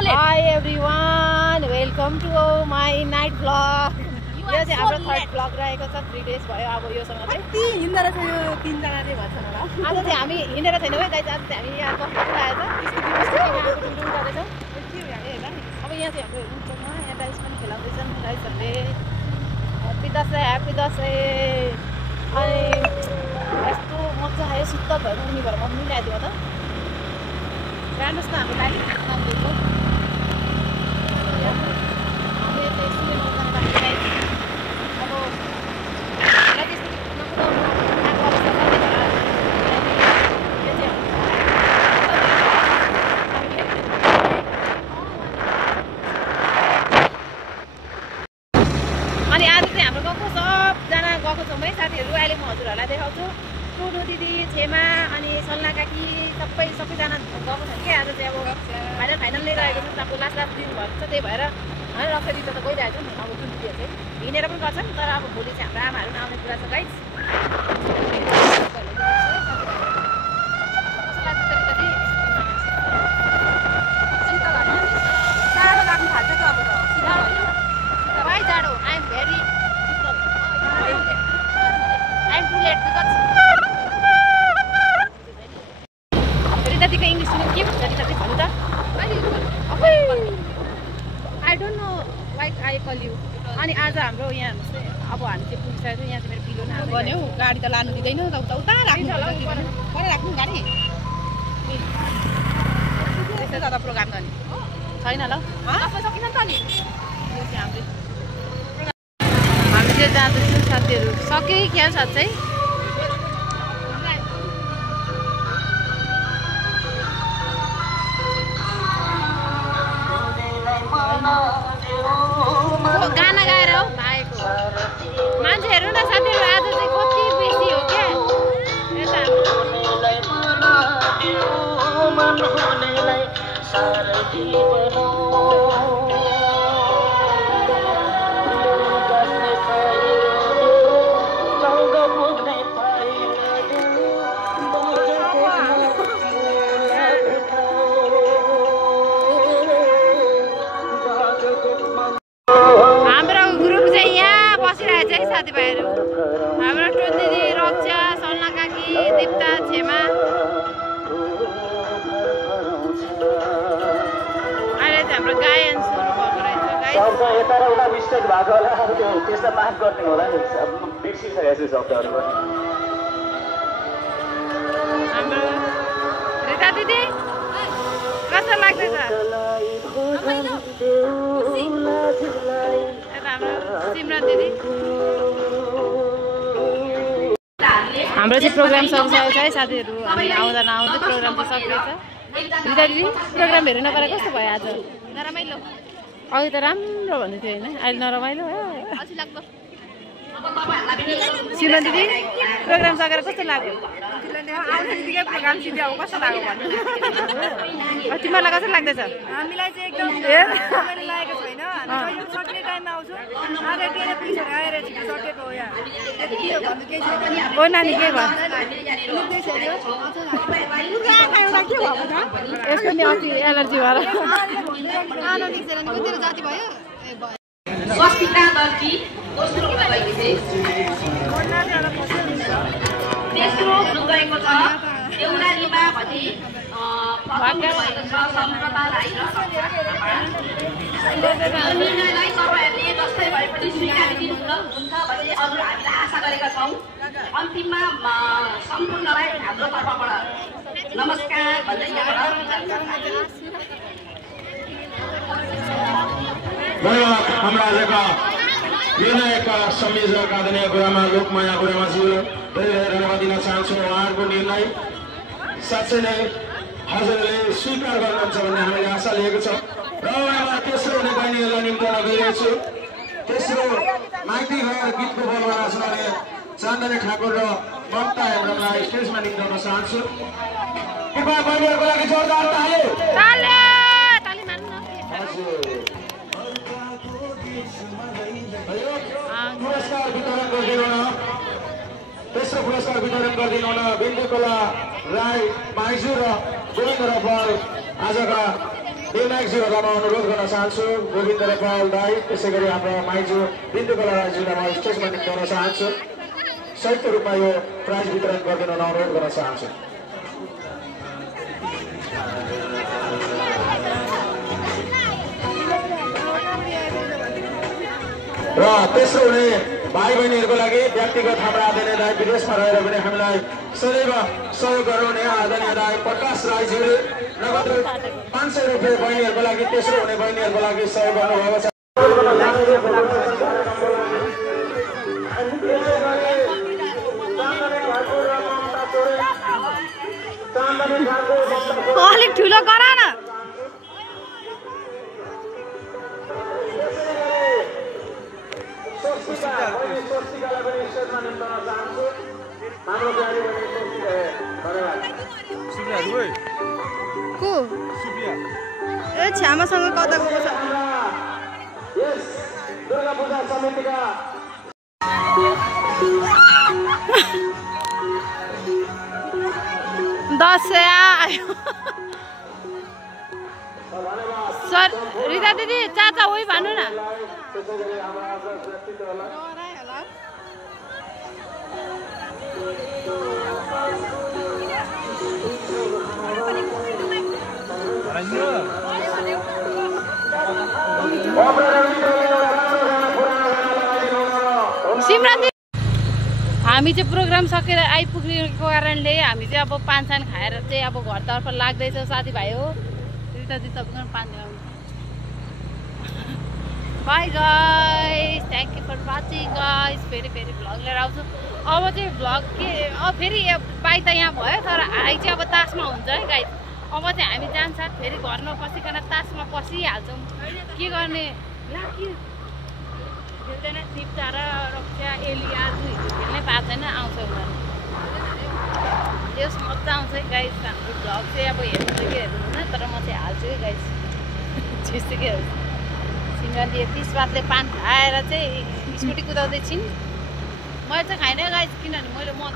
Hi everyone, welcome to my night vlog. यो चाहिँ हाम्रो थर्ड vlog रहेको छ 3 days भयो अब योसँग चाहिँ हिँड्दै रहेछ यो तीनजना चाहिँ भन्छन् होला आज चाहिँ हामी हिँडेर छैनौँ है गाइस आज चाहिँ हामी यहाँ बस्नु आएछ अब यहाँ चाहिँ हाम्रो रुममा यहाँ डाइस पनि खेलाउँदैछन् गाइसहरूले ह्याप्पी दसैँ अनि यस्तो मजा आयो सुत्ता भएर उनी भएर मम्मी ल्याइदियो त राम्रो छ हाम्रो लागि नम्बरको अनि आज चाहिँ हाम्रो गाउँको सबजना गएको छौँ है साथीहरू अहिले म हजुरहरूलाई देखाउँछु टुडु दिदी छेमा अनि सल्ना काकी सबैजना गएको छन् कि आज चाहिँ अब फाइनल नै रहेको छ अब लास्ट दिन भएको छ त्यही भएर है रक्षा दिदी त गइरहेको छ नि अब टुडु दिदीहरू चाहिँ हिँडेर पनि गर्छन् तर अब भोलि चाहिँ हाम्रो आमाहरू आउने कुरा छ गाइस जाडो I am very I'm too late because रितादीको इङ्ग्लिस सुन्नु के भन्छ रितादी भन्नु त I don't know why I call you अनि आज हाम्रो यहाँ अब हामी चाहिँ पुगिसकेको छ यहाँ चाहिँ मेरो पिलो नाम भन्यो गाडी त लानु दिँदैन उता राख्नु कहाँ राख्नु गाडी त्यस्तो ज्यादा प्रोग्राम गर्ने छैन ल सकिन नि त नि यो चाहिँ हाम्रो हामी चाहिँ जाँदैछौँ साथीहरू सके क्या साँच्चै गाना गाएर हो भाइको मान्छेहरू न साथीहरू आज चाहिँ कति बेसी हो क्या साथीभाइहरू हाम्रो टुन दिदी रक्षा सल्ना काकी दीप्ता छेमा अहिले चाहिँ हाम्रो गायन सुरु भएको रहेछ मिस्टेक भएको होला त्यसलाई माफ गर्नु होला नि बिर्सिसकेको छु शब्दहरू हाम्रो रिता दिदी कस्तो लाग्दैछ सिमरन दिदी हाम्रो चाहिँ प्रोग्राम सकिसकेको छ है साथीहरू हामी आउँदा नआउँदै प्रोग्राम चाहिँ सकिएको छ रिता दिदी प्रोग्राम हेर्नु नपाएर कस्तो भयो आज नरमाइलो अघि त राम्रो भन्दै थियो होइन अहिले नरमाइलो हो सिमरन दिदी प्रोग्राम सकेर कस्तो लाग्यो प्रोग्राम सिधै अब कस्तो लाग्यो भन्नु तिमीहरूलाई कस्तो लाग्दैछ हामीलाई चाहिँ एकदम लागेको छैन हामी सक्ने टाइममा आउँछौँ आएर केही पुलिसहरू आएर सकेको हो यहाँ भन्नु केही छैन ओ नानी के भयो यसको नि अस्ति एलर्जी भएर जाति भयो स्वस्तिका दर्जी दोस्रो हुन गएको तेस्रो हुनु गएको छ एउरालीमा भने प्रथम भएको छ सम्प्रदा राई निर्णयलाई तपाईँहरूले जस्तै भए पनि स्वीकार दिनुहुन्छ भन्ने अरू हामीले आशा गरेका छौँ अन्तिममा सम्पूर्णलाई हाम्रो तर्फबाट नमस्कार भन्दै हाम्रा आजका निर्णायक संयोजक आदरणीय गुरुआमा लोकमाया गुरुआमाज्यू धेरै धेरै धन्यवाद दिन चाहन्छु उहाँहरूको निर्णय साँच्चै नै हजुरले स्वीकार गर्नुहुन्छ भन्ने हामीले आशा लिएको छ र उहाँमा तेस्रो हुने बहिनीहरूलाई निम्त्याउन गइरहेको छु तेस्रो माइती घर गीतको बोलमा नाच्ने चान्दनी ठाकुर र ममता हेम्ब्रमलाई स्टेजमा निम्त्याउन चाहन्छु कृपया बहिनीहरूको लागि जोरदार ताली पुरस्कार वितरण गरिदिनु तेस्रो पुरस्कार वितरण गरिदिनु बिन्दुकला राई माइजू र गोविन्द रफल आजका निर्णायकज्यूहरूलाई म अनुरोध गर्न चाहन्छु गोविन्द नेपाल दाई त्यसै गरी हाम्रा माइजू बिन्दुकला राईज्यूलाई म स्टेजमा निम्ताउन चाहन्छु संयुक्त रूपमा यो प्राइज वितरण गरिदिन अनुरोध गर्न चाहन्छु र तेस्रो हुने भाइ बहिनीहरूको लागि व्यक्तिगत हाम्रा आदरणीय दाई विदेशमा रहेर पनि हामीलाई सदैव सहयोग गराउने आदरणीय दाई प्रकाश राईज्यूले नगद 500 रुपियाँ बहिनीहरूको लागि तेस्रो हुने बहिनीहरूको लागि सहयोग गर्नुभएको छ अलिक ठुलो गरा न को ए छ्यामासँग कता गएको छ दुर्गा पूजा समितिका दसैँ आयो सर रिता दिदी चाचा उही भन्नु न सिमरन हामी चाहिँ प्रोग्राम सकेर आइपुगेको कारणले हामी चाहिँ अब पानसान खाएर चाहिँ अब घरतर्फ लाग्दैछ साथीभाइ हो रिता दिदी तपाईँको पान bye guys thank you for watching guys फेरि भ्लग लिएर आउँछु अब चाहिँ भ्लग के अब फेरि बाई त यहाँ भयो तर आइ चाहिँ अब तासमा हुन्छ है गाइस अब चाहिँ हामी जान्छ फेरि घरमा पसिकन तासमा पसिहाल्छौँ के गर्ने ला के खेल्दैन टिप्चा र रक्षा एलिया खेल्नै पाएको छैन आउँछ उनीहरू त्यस मजा आउँछ है गाइस हाम्रो भ्लग चाहिँ अब हेर्नु चाहिँ के हेर्नुहुन्न तर म चाहिँ हाल्छु है गाइस जेसुकै हो सिमरनले 30 बातले पान खाएर चाहिँ स्कुटी कुदाउँदै छिन् मैले चाहिँ खाइनँ गाइस किनभने मैले मद